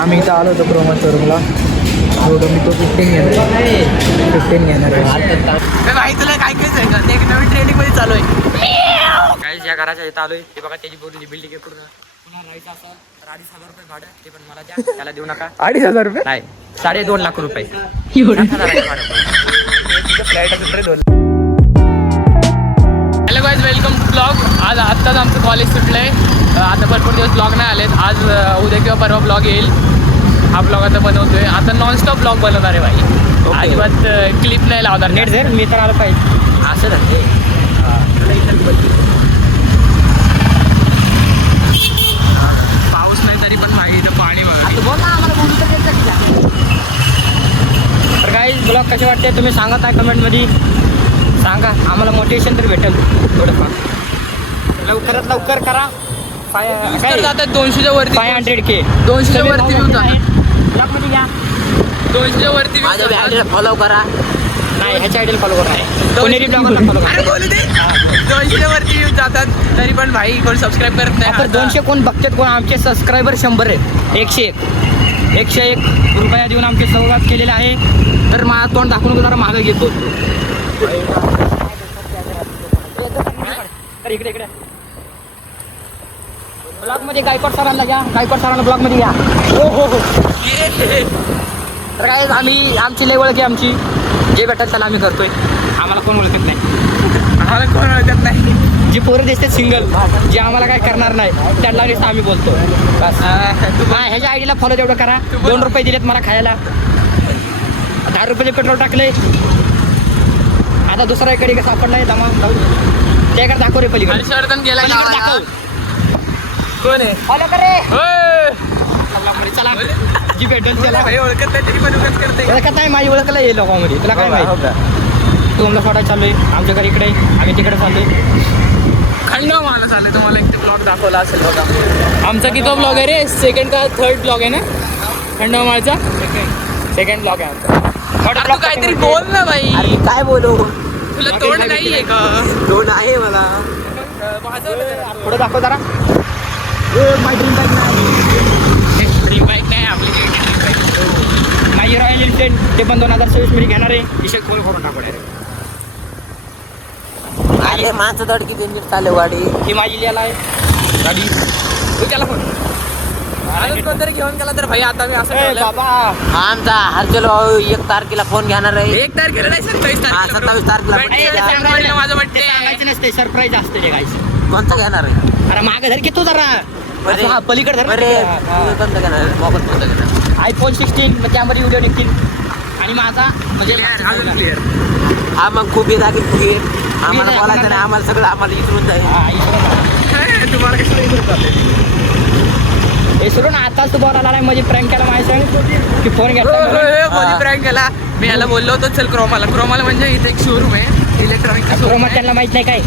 आम्ही इथं आलो होतो क्रोमा शोरूमला. एवढं मी तो 15 घेणार आहे. 15 घेणार आहे. भाई तुला काय काय आहे का? एक नवीन ट्रेनिंग मध्ये चालू आहे. काय या घराच्या इथं आलोय ते बघा, त्याची बोलली बिल्डिंग आहे पूर्ण. पुन्हा राहायचं असं तर 2,500 रुपये भाडं, ते पण मला द्या, त्याला देऊ नका. 2,500 रुपये नाही, 2.5 लाख रुपये. Hello guys, welcome to blog. आज आत्ताच आमचं कॉलेज सुटलं आहे. आता भरपूर दिवस ब्लॉग नाही आलेत. आज उद्या किंवा परवा ब्लॉग येईल. हा ब्लॉग आता बनवतोय. आता नॉनस्टॉप ब्लॉग बनवणार आहे भाई. अजिबात क्लिप नाही लावणार. नेट जर मी तर आलं पाहिजे असं धंदे. पाऊस नाही तरी पण भाई इथं पाणी बघा. तर काही ब्लॉग कसे वाटते तुम्ही सांगत आहे कमेंटमध्ये. सांगा, आम्हाला मोटिवेशन तर भेटेल थोडंफार. लवकरात लवकर करा. काय जातात 200च्या वरती. 500K 200च्या वरती व्ह्यूज जातात. ब्लॉगमध्ये घ्या. 200च्या वरती फॉलो करा. नाही, ह्याच्या आयडियल फॉलो करा. कोणीही ब्लॉगरला फॉलो करा. 200च्या वरती व्ह्यूज जातात तरी पण भाई कोण सबस्क्राईब करत नाही. तर 200 कोण बघतात, कोण आमचे सबस्क्रायबर 100 आहेत. 101 रुपया देऊन आमची सौगात केलेले आहे. तर मला तोंड दाखवून जरा मागं घेतो. तर इकडे ब्लॉगमध्ये गायकवाड सरांना घ्या. गायकवाड सरांना ब्लॉगमध्ये घ्या. हो. तर काय आमची लय ओळख आहे. आमची जे भेटत त्याला आम्ही करतोय. आम्हाला कोण ओळखत नाही. जी पोरं दिसते सिंगल, जे आम्हाला काय करणार नाही त्यांना नुसतं आम्ही बोलतो बस. ह्याच्या आयडीला फॉलो तेवढं करा. 2 रुपये दिलेत मला खायला. 10 रुपयाचे पेट्रोल टाकले. आता दुसरा इकडे का सापडलाय जमा त्याकडे दाखव रे. पलीकडे हर्षवर्धन गेला. दाखव. कोण आहे? फॉलो करे. चला जी भेटेल त्याला. ओळखत नाही तरी पण करते. ओळखत नाही, माझी ओळखला येईल लोकांमध्ये. तुला काय माहिती? तुम्हाला सोडायला चालू आहे. आमच्या घरी इकडे, आम्ही तिकडे चालू आहे. खंडवा माणूस आले. तुम्हाला एक ब्लॉग दाखवला असेल बघा. आमचा किती ब्लॉग आहे रे? सेकंड का थर्ड ब्लॉग आहे ना खंडवा माळचा? सेकंड ब्लॉग आहे आमचा. तू काहीतरी बोल ना भाई. काय बोलू? तुला तोंड नाही आहे का? तोंड आहे मला. पुढे दाखव जरा. माझी ड्रीम बाईक नाही. ड्रीम बाईक नाही आपली. माझी रॉयल एनफिल्ड ते पण 2026 मध्ये घेणार आहे. विषय खोल करून टाकू. अरे माणसं दडकी त्यांनी चालू गाडी. ही माझी लिहायला आहे गाडी. तू त्याला फोन कोणतरी घेऊन गेला तर भाई. आता मी असं ठेवलंय. बाबा आमचा हर्षल भाऊ 1 तारखेला फोन घेणार आहे. 1 तारखेला नाही, 27 तारखेला. माझं वाटते. सांगायचं नसते, सरप्राईज असते ते गायचं. कोणता घेणार आहे? अरे मागे धर की तू जरा. अरे, पलीकडे धर. अरे कोणता घेणार आहे? मोबाईल कोणता घेणार? iPhone 16 त्यामध्ये व्हिडिओ निघतील. आणि माझा म्हणजे क्लिअर. हा मग खूप येत आहे. आम्हाला बोलायचं नाही. आम्हाला सगळं आम्हाला इकडून जाईल. तुम्हाला कसं हे सोडून आताच तू बोलायला नाही. म्हणजे प्रँक केला माझ्या सांग की फोन घ्यायचा. प्रँक केला. मी याला बोललो होतो चल क्रोमाला म्हणजे इथे एक शोरूम आहे इलेक्ट्रॉनिक. त्यांना माहित नाही काय.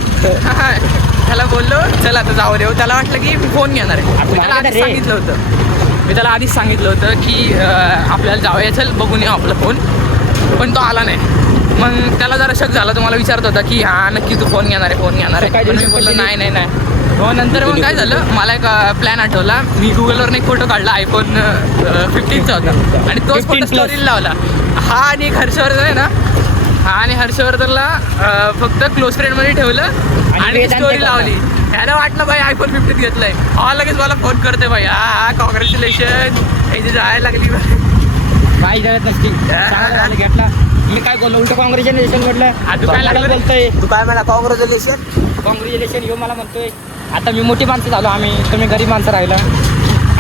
त्याला बोललो चल आता जाऊ देऊ. त्याला वाटलं की मी फोन घेणार आहे. मी त्याला आधीच सांगितलं होतं की आपल्याला जाऊया, चल बघून येऊ आपला फोन. पण तो आला नाही. मग त्याला जरा शक झाला. तुम्हाला विचारत होता की हा नक्की तू फोन घेणार आहे. पण मी बोललो नाही. हो नंतर मग काय झालं, मला एक प्लॅन आठवला. मी गुगलवरून एक फोटो काढला iPhone 15चा होता आणि तोच फोटो स्टोरीला लावला. हा आणि एक हर्षवर्धन आहे ना, हा आणि हर्षवर्धनला फक्त क्लोज फ्रेंडमध्ये ठेवलं आणि स्टोरी लावली. त्याला वाटलं भाई iPhone 15 घेतलंय. हा लगेच मला फोन करते भाई. हा कॉंग्रॅच्युलेशन. इथे जायला लागली काही जळत नसती. घेतला. मी काय बोललो उलट कॉंग्रॅच्युलेशन म्हटलं. तू काय लागलं बोलतोय? तू काय मला कॉंग्रॅच्युलेशन येऊ मला म्हणतोय. आता मी मोठी माणसं झालो आम्ही, तुम्ही गरीब माणसं राहिला.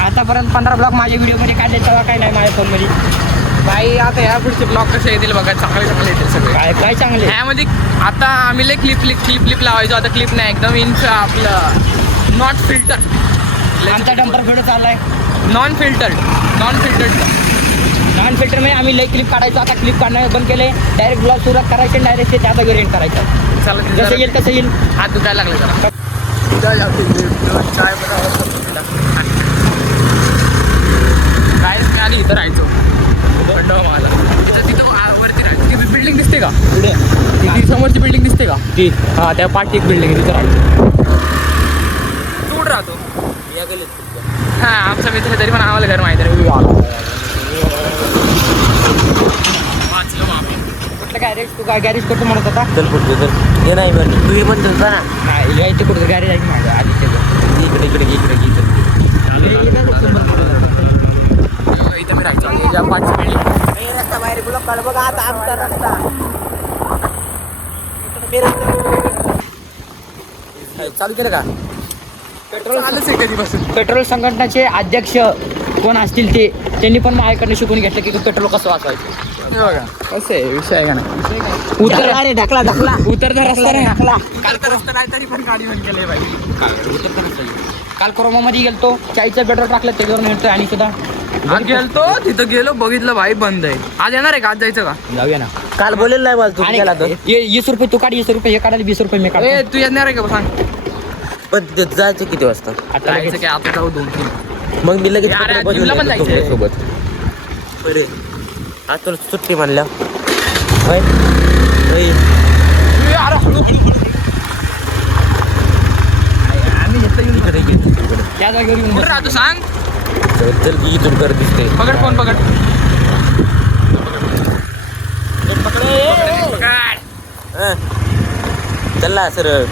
आतापर्यंत 15 ब्लॉग माझ्या व्हिडिओमध्ये काय तेव्हा काय नाही माझ्या फोनमध्ये. भाई आता ह्या पुढचे ब्लॉग कसे येतील बघा. चांगले येतील सगळे. काय चांगले. ह्यामध्ये आता आम्ही लय क्लिप लावायचो. आता क्लिप नाही, एकदम आपलं नॉट फिल्टर. आमचा डंपर व्हिडिओ चाललाय नॉन फिल्टर मध्ये आम्ही लय क्लिप काढायचो. आता क्लिप काढणं बंद केले. डायरेक्ट ब्लॉग सुरू करायचे. डायरेक्ट त्याचा वेरियंट करायचा. चला जसं येईल तसं येईल. हात दुखायला लागले जरा. काय मी आधी इथं राहायचो मला. तिथं वरती राहायचो. ती बिल्डिंग दिसते का? ती समोरची बिल्डिंग दिसते का? ती हा त्या पाठी एक बिल्डिंग आहे तिथं राहायचो. तू कुठं राहतो? हा आमचा मित्र तरी पण आम्हाला घर माहिती आहे. काय गॅरेज करतो म्हणत होता. चल पुढे चल. हे नाही पण तू हे म्हणतो ना. नाही यायचं कुठं गॅरेज आहे की माझं आधी इकडे इकडे इकडे इकडे इथं मी राहायचो आणि ज्या 5 बिल्डिंग रस्ता बाहेर ब्लॉक काढ बघा आता आमचा रस्ता. चालू केलं का? चालूच आहे कधीपासून. पेट्रोल संघटनाचे अध्यक्ष कोण असतील त्यांनी पण माझ्याकडनं शिकून घेतलं की पेट्रोल कसं वाचवायचं. हे बघा कसं आहे विषय आहे का नाही. उतर अरे ढकला ढकला उतरता रस्ता नाही. ढकला. रस्ता नाही तरी पण गाडी बंद केली बाई. काल कोरोनामध्ये गेलतो 40चं पेट्रोल टाकलं त्याच्यावर मिळतोय आणि सुद्धा आज गेलतो तिथं गेलो बघितलं भाई बंद आहे. आज येणार आहे का? आज जायचं का? जाऊया ना. काल बोलेल नाही मला तू आणि गेला तर 20 रुपये तू काढ 20 रुपये हे काढायला 20 रुपये मी काढ. ए तू येणार आहे का सांग. पण ते जायचं किती वाजता? आता जायचं लगेच. की आता जाऊ 2-3. मग मी लगेच यार, पेट्रोल जिमला पण बदलून येतो जायचंय. सोबत. बरे आज तुला सुट्टी म्हणल्या होय? होय. इकडे ये, इकडे. त्या जागेवर येऊन कुठं बस. राहतो सांग. चल की इथून कर दिसते. पकड फोन पकड. चला सरळ.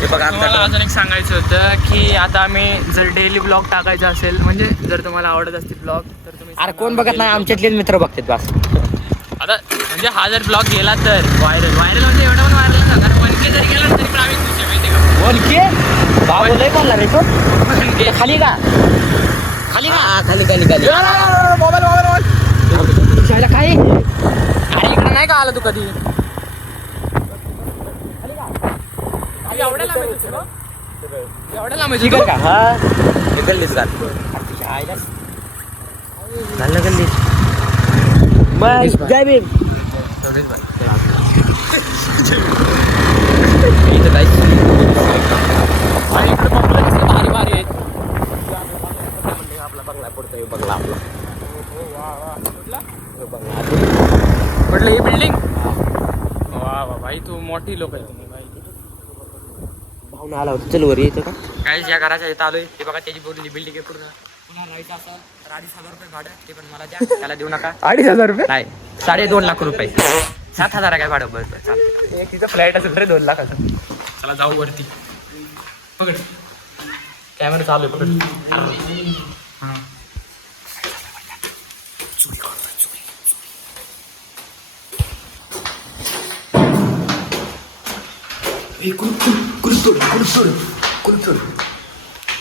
हे बघा तुम्हाला आता अजून एक सांगायचं होतं की आता आम्ही जर डेली ब्लॉग टाकायचा असेल म्हणजे जर तुम्हाला आवडत असतील ब्लॉग तर तुम्ही अरे कोण बघत नाही आमच्यातलेच मित्र बघतात बस. आता म्हणजे हा जर ब्लॉग गेला तर व्हायरल म्हणजे एवढा पण व्हायरल नाही कारण 1K जरी गेला तरी पण आम्ही खुश आहे माहिती आहे का. ओळखे भाऊ लय बोलला रे तो. 1K. खाली का खाली का हा, खाली खाली खाली मोबाईल शाळेला काय अरे इकडे नाही का आला तू कधी. एवढ्या लांब आहे तुझं? एवढ्या लांब आहे ठीक आहे तुझं? का? हा हे गल्लीच घाल. शाळेला घाल ना गल्लीत. बस जय भीम. इथं काय आणि इकडे बंगला कसं भारी भारी आहेत. आपला बंगला पडतोय बंगला आपला. म्हटलं ही बिल्डिंग वा वा भाई तू मोठी लोक आहे तुम्ही भाई. भाऊन आला होता चल वर येतं का? काय ज्या घराच्या इथं आलोय ते बघा त्याची बोलली बिल्डिंग आहे पूर्ण. पुन्हा राहायचं असं तर 2,500 रुपये भाडं ते पण मला द्या त्याला देऊ नका. 2,500 रुपये नाही 2.5 लाख रुपये 7,000 काय भाडं बरं चालतं. एक तिचा फ्लॅट असेल रे 2 लाखाचा. चला जाऊ वरती. पकड कॅमेरा चालू आहे पकड. हां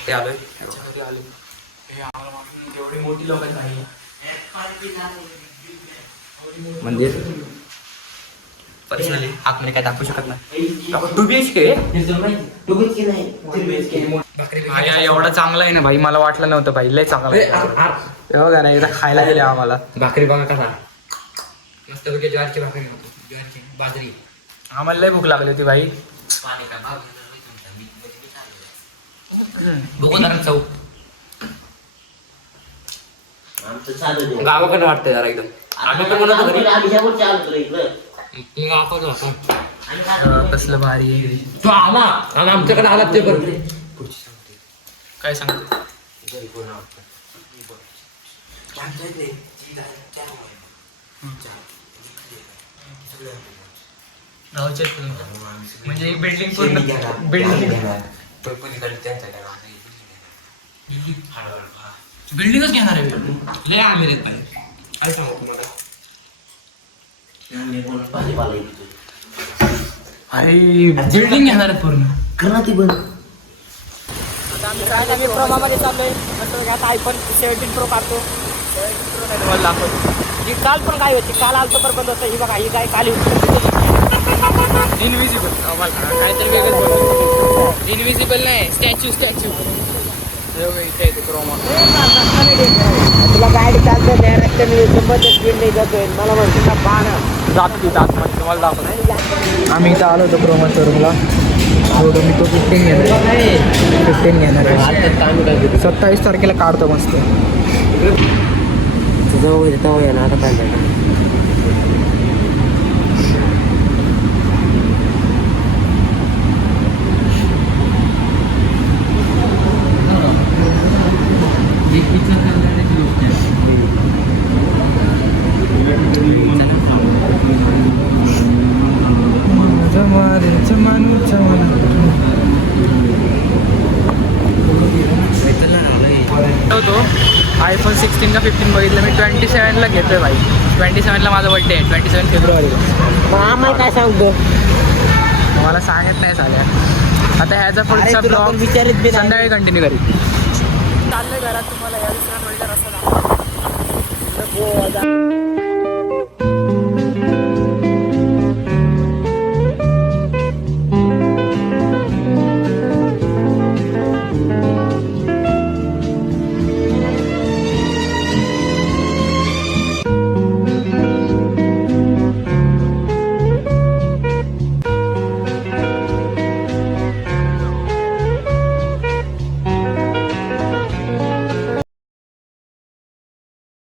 ते आलोय एवढी मोठी लोक नाही. मंदिर पर्सनली आतमध्ये काय दाखवू शकत नाही. 2 BHK एवढा चांगला आहे ना भाई मला वाटलं नव्हतं भाई लय चांगला आहे. हे बघा ना एकदा खायला गेले आम्हाला. भाकरी बघा कसा मस्त पैकी ज्वारीची भाकरी ज्वारीची बाजरी. आम्हाला लय भूक लागली होती भाई. बघू ना चव आमचं चालू आहे. गावाकडे वाटतंय जरा एकदम. आम्ही पण म्हणत होतो घरी. आम्ही ह्यावर चालतो रे इकडं. तुम्ही गावाकडे होता. कसलं भारी आहे. तो आला आणि आमच्याकडे आला ते बरं. काय सांगतो गावचे म्हणजे एक बिल्डिंग पूर्ण बिल्डिंग बिल्डिंगच घेणार आहे. लय आमिर आहेत पाहिजे काय सांगू तुम्हाला. अरे बिल्डिंग घेणार आहेत पूर्ण. करा ती बंद. आम्ही प्रोमामध्ये चाललोय आता आयफोन 17 प्रो काढतो. ही काल पण काय होती काल आलतो तर बंद होतं. ही बघा ही काय काल इनविजिबल काहीतरी वेगळंच बोलतो. इनविजिबल नाही स्टॅच्यू इथे येते क्रोमा. तुला गाडी चालतो त्या रस्त्याने 100 स्पीड नाही जातोय मला म्हणतो ना पाहणं जात म्हणजे तुम्हाला दाखवतो. आम्ही इथं आलो होतो क्रोमा शोरूमला. एवढं मी तो 15 घेणार आहे. 15 घेणार आहे. 27 तारखेला काढतो मस्त. तुझं होईल तेव्हा येणार आता काय झालं. आयफोन 16 का 15 बघितलं मी 27ला घेतोय भाई. 27ला माझा बड्डे आहे, 27 फेब्रुवारीला. मग आम्हाला काय सांगतो? मला सांगत नाही सांगा. आता ह्याचा पुढचा अरे तुला ब्लॉग कोण विचारित बी नाही. संध्याकाळी कंटिन्यू करीन. चाललंय घरात तुम्हाला या